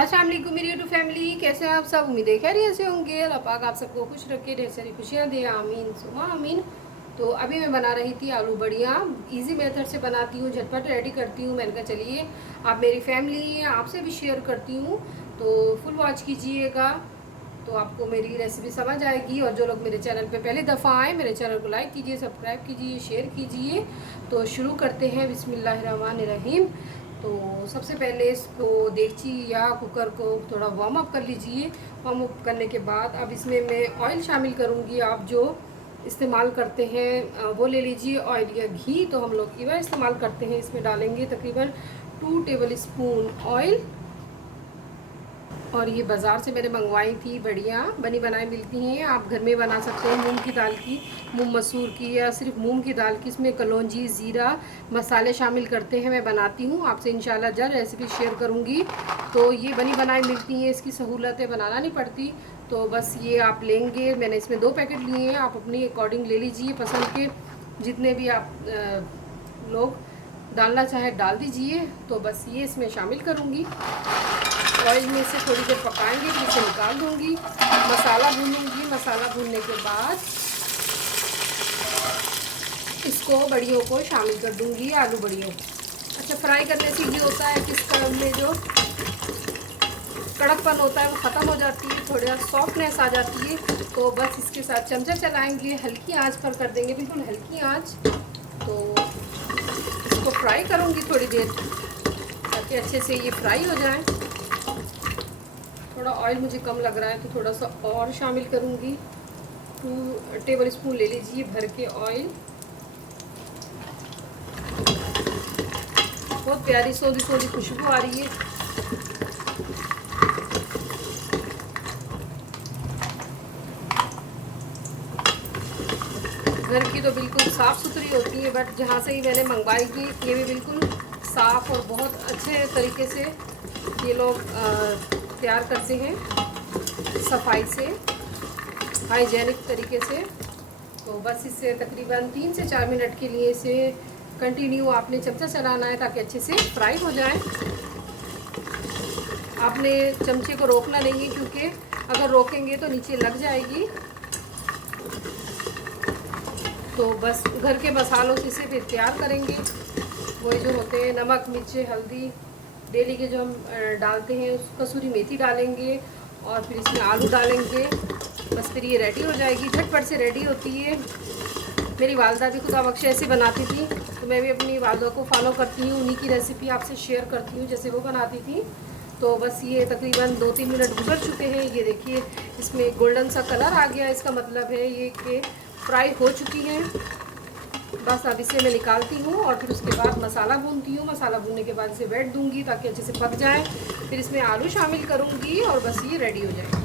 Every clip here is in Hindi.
अस्सलाम वालेकुम मेरी यूट्यूब फैमिली, कैसे हैं आप सब। उम्मीद है खैरियत से होंगे। अल्लाह पाक आप सबको खुश रखे, ढेर सारी खुशियाँ दे, आमीन सुमा आमीन। तो अभी मैं बना रही थी आलू बढ़िया। इजी मेथड से बनाती हूँ, झटपट रेडी करती हूँ। मैंने कहा चलिए आप मेरी फैमिली हैं, आपसे भी शेयर करती हूँ, तो फुल वॉच कीजिएगा तो आपको मेरी रेसिपी समझ आएगी। और जो लोग मेरे चैनल पे पहली दफ़ा आए, मेरे चैनल को लाइक कीजिए, सब्सक्राइब कीजिए, शेयर कीजिए। तो शुरू करते हैं, बिस्मिल्लाहिर्रहमानिर्रहीम। तो सबसे पहले इसको देगची या कुकर को थोड़ा वार्म अप कर लीजिए। वार्म अप करने के बाद अब इसमें मैं ऑयल शामिल करूँगी। आप जो इस्तेमाल करते हैं वो ले लीजिए, ऑयल या घी। तो हम लोग ईवा इस्तेमाल करते हैं। इसमें डालेंगे तकरीबन 2 टेबल स्पून ऑयल। और ये बाज़ार से मैंने मंगवाई थी, बढ़िया बनी बनाई मिलती हैं। आप घर में बना सकते हैं, मूंग की दाल की, मूंग मसूर की, या सिर्फ मूंग की दाल की। इसमें कलौंजी, ज़ीरा मसाले शामिल करते हैं। मैं बनाती हूँ, आपसे इंशाल्लाह जल्द रेसिपी शेयर करूँगी। तो ये बनी बनाई मिलती हैं, इसकी सहूलत है, बनाना नहीं पड़ती। तो बस ये आप लेंगे, मैंने इसमें 2 पैकेट लिए हैं। आप अपनी अकॉर्डिंग ले लीजिए, पसंद के जितने भी आप लोग डालना चाहे डाल दीजिए। तो बस ये इसमें शामिल करूँगी। ऑयल में से थोड़ी देर पकाएंगे, फिर इसे निकाल दूँगी। मसाला भूनूँगी। मसाला भूनने के बाद इसको बड़ियों को शामिल कर दूँगी, आलू बड़ियों। अच्छा, फ्राई करने से ये होता है कि इसका में जो कड़कपन होता है वो ख़त्म हो जाती है, थोड़ा सॉफ्टनेस आ जाती है। तो बस इसके साथ चमचा चलाएंगे, हल्की आंच पर कर देंगे, बिल्कुल हल्की आंच। तो इसको फ्राई करूँगी थोड़ी देर, ताकि अच्छे से ये फ्राई हो जाए। थोड़ा ऑयल मुझे कम लग रहा है, तो थोड़ा सा और शामिल करूँगी। 2 टेबल स्पून ले लीजिए भर के ऑयल। बहुत प्यारी सोधी सोधी खुशबू आ रही है। घर की तो बिल्कुल साफ़ सुथरी होती है, बट जहाँ से ही मैंने मंगवाई थी ये भी बिल्कुल साफ़ और बहुत अच्छे तरीके से ये लोग तैयार करते हैं, सफाई से, हाइजेनिक तरीके से। तो बस इससे तकरीबन 3 से 4 मिनट के लिए इसे कंटिन्यू आपने चमचा चलाना है, ताकि अच्छे से फ्राई हो जाए। आपने चमचे को रोकना नहीं है, क्योंकि अगर रोकेंगे तो नीचे लग जाएगी। तो बस घर के मसालों से इसे फिर तैयार करेंगे। वही जो होते हैं नमक, मिर्च, हल्दी, डेली के जो हम डालते हैं, कसूरी मेथी डालेंगे, और फिर इसमें आलू डालेंगे। बस फिर ये रेडी हो जाएगी, झटपट से रेडी होती है। मेरी वालदा भी खुदा बख्श ऐसे बनाती थी, तो मैं भी अपनी वालदा को फॉलो करती हूँ, उन्हीं की रेसिपी आपसे शेयर करती हूँ जैसे वो बनाती थी। तो बस ये तकरीबन 2-3 मिनट गुजर चुके हैं। ये देखिए इसमें गोल्डन सा कलर आ गया, इसका मतलब है ये कि फ्राई हो चुकी हैं। बस अब इसे मैं निकालती हूँ, और फिर उसके बाद मसाला भूनती हूँ। मसाला भूनने के बाद इसे बैठ दूँगी, ताकि अच्छे से पक जाए। फिर इसमें आलू शामिल करूँगी, और बस ये रेडी हो जाएगी।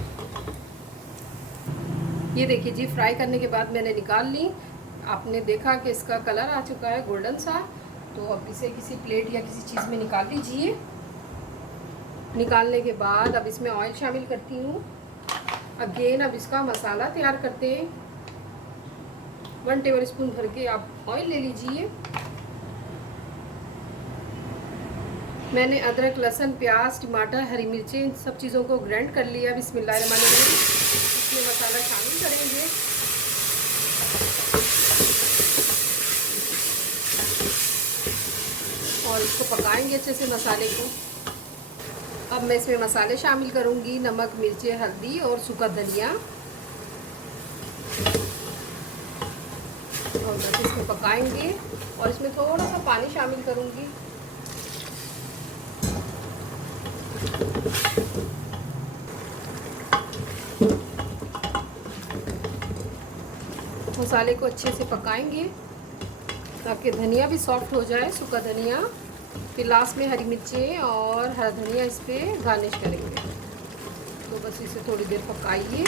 ये देखिए जी, फ्राई करने के बाद मैंने निकाल ली। आपने देखा कि इसका कलर आ चुका है गोल्डन सा। तो अब इसे किसी प्लेट या किसी चीज़ में निकाल लीजिए। निकालने के बाद अब इसमें ऑयल शामिल करती हूँ। अगेन अब इसका मसाला तैयार करते हैं। 1 टेबल स्पून भर के आप ऑयल ले लीजिए। मैंने अदरक, लहसुन, प्याज, टमाटर, हरी मिर्चें, इन सब चीज़ों को ग्राइंड कर लिया। बिस्मिल्लाहिर्रहमानिर्रहीम। इसमें मसाला शामिल करेंगे, और इसको पकाएंगे अच्छे से मसाले को। अब मैं इसमें मसाले शामिल करूंगी, नमक, मिर्चें, हल्दी और सूखा धनिया। और बस इसको पकाएंगे, और इसमें थोड़ा सा पानी शामिल करूंगी। मसाले को अच्छे से पकाएंगे, ताकि धनिया भी सॉफ्ट हो जाए, सूखा धनिया। फिर लास्ट में हरी मिर्चें और हरा धनिया इस पर गार्निश करेंगे। तो बस इसे थोड़ी देर पकाइए।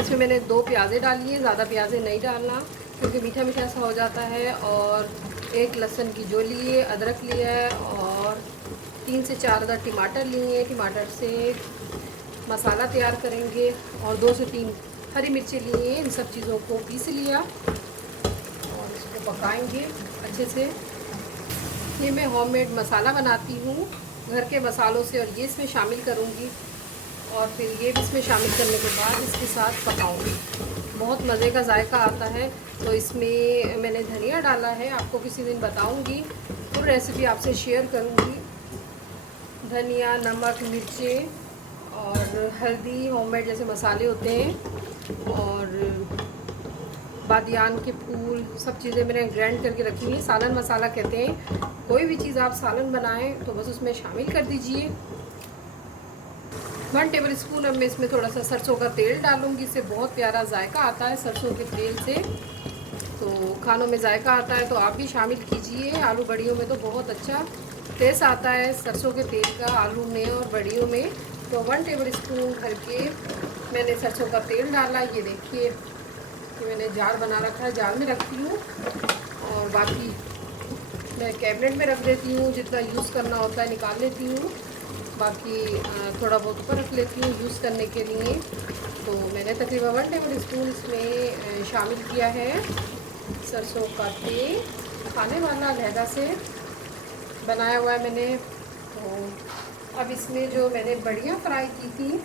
इसमें मैंने 2 प्याज़ें डाली हैं, ज़्यादा प्याज़ें नहीं डालना, क्योंकि मीठा मीठा सा हो जाता है। और 1 लहसुन की जो लिए, अदरक लिया है, और 3 से 4 अदर टमाटर लिए हैं। टमाटर से मसाला तैयार करेंगे, और 2 से 3 हरी मिर्ची लिए। इन सब चीज़ों को पीस लिया, और इसको पकाएंगे अच्छे से। ये मैं होममेड मसाला बनाती हूँ घर के मसालों से, और ये इसमें शामिल करूँगी और फिर ये भी इसमें शामिल करने के बाद इसके साथ पकाऊँगी। बहुत मज़े का जायका आता है। तो इसमें मैंने धनिया डाला है, आपको किसी दिन बताऊँगी, तो रेसिपी आपसे शेयर करूँगी। धनिया, नमक, मिर्चें और हल्दी, होममेड जैसे मसाले होते हैं, और बादियान के फूल, सब चीज़ें मैंने ग्राइंड करके रखी हुई है। सालन मसाला कहते हैं। कोई भी चीज़ आप सालन बनाएं तो बस उसमें शामिल कर दीजिए। 1 टेबल स्पून अब मैं इसमें थोड़ा सा सरसों का तेल डालूंगी। इससे बहुत प्यारा जायका आता है सरसों के तेल से, तो खानों में जायका आता है। तो आप भी शामिल कीजिए। आलू बड़ियों में तो बहुत अच्छा टेस्ट आता है सरसों के तेल का, आलू में और बड़ियों में। तो 1 टेबल स्पून भर के मैंने सरसों का तेल डाला। ये देखिए कि मैंने जार बना रखा है, जार में रखती हूँ, और बाकी मैं कैबिनेट में रख देती हूँ। जितना यूज़ करना होता है निकाल लेती हूँ, बाकी थोड़ा बहुत ऊपर रख लेती हूँ यूज़ करने के लिए। तो मैंने तकरीबन 1 टेबल स्पून इसमें शामिल किया है सरसों का तेल, खाने वाला अलहदा से बनाया हुआ है मैंने। तो अब इसमें जो मैंने बड़ियाँ फ्राई की थी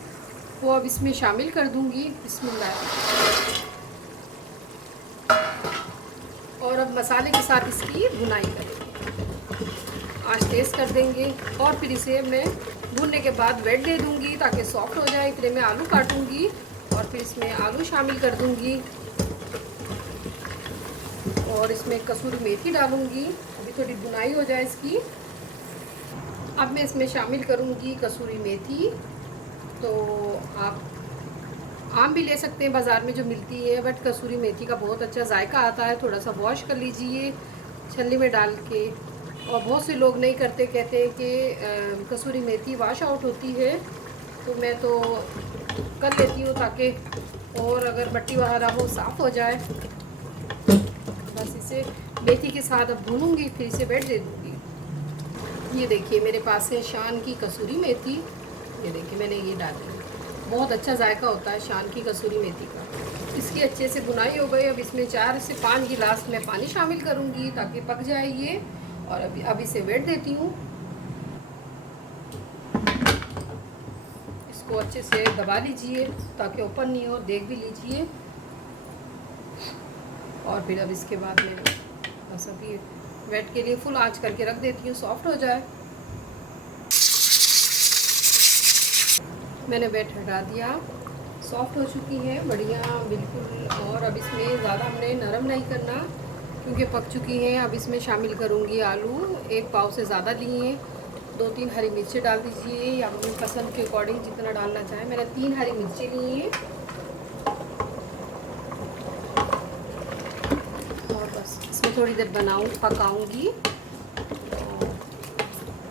वो अब इसमें शामिल कर दूँगी। बिस्मिल्लाह। और अब मसाले के साथ इसकी भुनाई करेंगे, आँच तेज़ कर देंगे, और फिर इसे मैं भूनने के बाद वेट दे दूँगी ताकि सॉफ्ट हो जाए। इतने में आलू काटूँगी और फिर इसमें आलू शामिल कर दूँगी, और इसमें कसूरी मेथी डालूँगी। अभी थोड़ी भुनाई हो जाए इसकी। अब मैं इसमें शामिल करूँगी कसूरी मेथी। तो आप आम भी ले सकते हैं बाज़ार में जो मिलती है, बट कसूरी मेथी का बहुत अच्छा जायका आता है। थोड़ा सा वॉश कर लीजिए छलनी में डाल के। और बहुत से लोग नहीं करते, कहते हैं कि कसूरी मेथी वॉश आउट होती है, तो मैं तो कर लेती हूँ ताकि और अगर मट्टी वगैरह हो साफ़ हो जाए। बस इसे मेथी के साथ अब भूनूंगी, फिर इसे बैठ दे दूँगी। ये देखिए मेरे पास है शान की कसूरी मेथी। ये देखिए मैंने ये डाली, बहुत अच्छा जायका होता है शान की कसूरी मेथी का। इसकी अच्छे से भुनाई हो गई। अब इसमें 4 से 5 गिलास मैं पानी शामिल करूँगी ताकि पक जाए ये। और अब इसे वेट देती हूँ। इसको अच्छे से दबा लीजिए ताकि ओपन नहीं हो, देख भी लीजिए। और फिर अब इसके बाद मैं बस अभी वेट के लिए फुल आंच करके रख देती हूँ, सॉफ्ट हो जाए। मैंने वेट हटा दिया, सॉफ्ट हो चुकी है बढ़िया बिल्कुल। और अब इसमें ज़्यादा हमने नरम नहीं करना क्योंकि पक चुकी हैं। अब इसमें शामिल करूँगी आलू। 1 पाव से ज़्यादा लिए हैं। 2-3 हरी मिर्चें डाल दीजिए, या अपनी पसंद के अकॉर्डिंग जितना डालना चाहें। मैंने 3 हरी मिर्चें ली हैं। और बस इसमें थोड़ी देर पकाऊँगी, और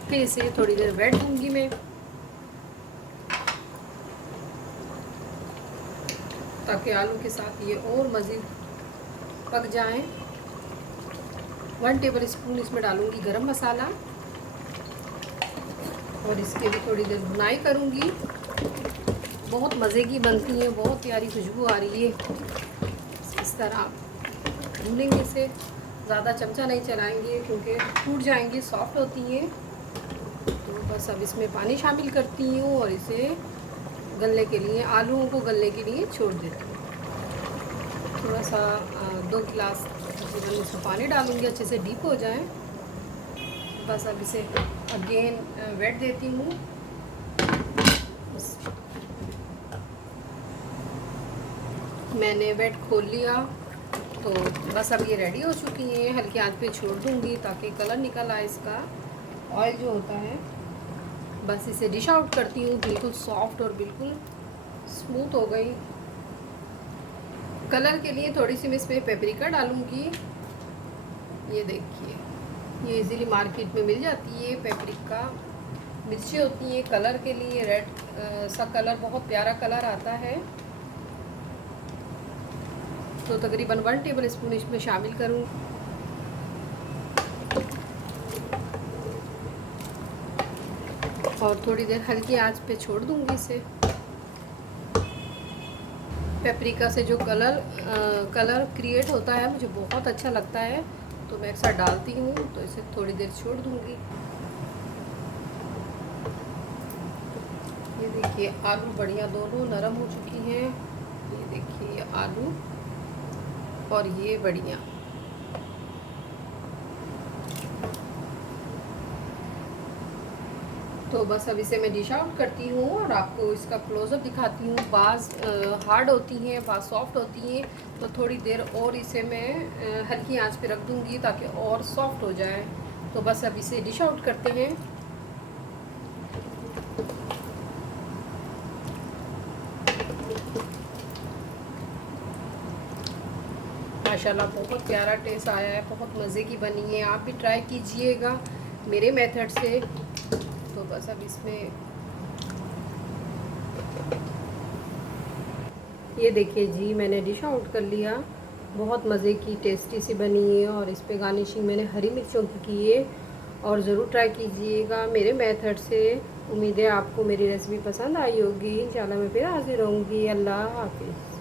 फिर इसे थोड़ी देर बैठ दूँगी मैं, ताकि आलू के साथ ये और मज़ीद पक जाएं। 1 टेबल स्पून इसमें डालूंगी गरम मसाला, और इसके भी थोड़ी देर भुनाई करूंगी। बहुत मज़े की बनती है, बहुत प्यारी खुशबू आ रही है। इस तरह भूनेंगे इसे, ज़्यादा चमचा नहीं चलाएंगे क्योंकि टूट जाएंगी, सॉफ्ट होती हैं। तो बस अब इसमें पानी शामिल करती हूँ और इसे गलने के लिए, आलूओं को गलने के लिए छोड़ देती हूँ। थोड़ा सा 2 गिलास तकरीबन इसमें पानी डालूँगी, अच्छे से डीप हो जाए। बस अब इसे अगेन वेट देती हूँ। मैंने वेट खोल लिया, तो बस अब ये रेडी हो चुकी हैं। हल्की आंच पे छोड़ दूँगी ताकि कलर निकल आए इसका, ऑयल जो होता है। बस इसे डिश आउट करती हूँ। बिल्कुल सॉफ्ट और बिल्कुल स्मूथ हो गई। कलर के लिए थोड़ी सी मैं इसमें पेपरिका डालूँगी। ये देखिए, ये इजीली मार्केट में मिल जाती है। पेपरिका मिर्ची होती है कलर के लिए, रेड सा कलर, बहुत प्यारा कलर आता है। तो तकरीबन 1 टेबल स्पून इसमें शामिल करूँ। और थोड़ी देर हल्की आंच पे छोड़ दूँगी इसे। पेपरिका से जो कलर क्रिएट होता है मुझे बहुत अच्छा लगता है, तो मैं एक साथ डालती हूँ, तो इसे थोड़ी देर छोड़ दूँगी। ये देखिए आलू बढ़िया दोनों नरम हो चुकी हैं। ये देखिए आलू और ये बढ़िया। तो बस अब इसे मैं डिश आउट करती हूँ और आपको इसका क्लोज़अप दिखाती हूँ। बाज़ हार्ड होती हैं, बाज़ सॉफ्ट होती हैं, तो थोड़ी देर और इसे मैं हल्की आंच पे रख दूँगी ताकि और सॉफ्ट हो जाए। तो बस अब इसे डिश आउट करते हैं। माशाल्लाह बहुत प्यारा टेस्ट आया है, बहुत मज़े की बनी है। आप भी ट्राई कीजिएगा मेरे मेथड से। तो बस अब इसमें ये देखिए जी, मैंने डिश आउट कर लिया। बहुत मज़े की टेस्टी सी बनी है और इस पे गार्निशिंग मैंने हरी मिर्चों की है। और ज़रूर ट्राई कीजिएगा मेरे मेथड से। उम्मीद है आपको मेरी रेसिपी पसंद आई होगी। इंशाल्लाह मैं फिर हाज़िर होंगी। अल्लाह हाफ़िज़।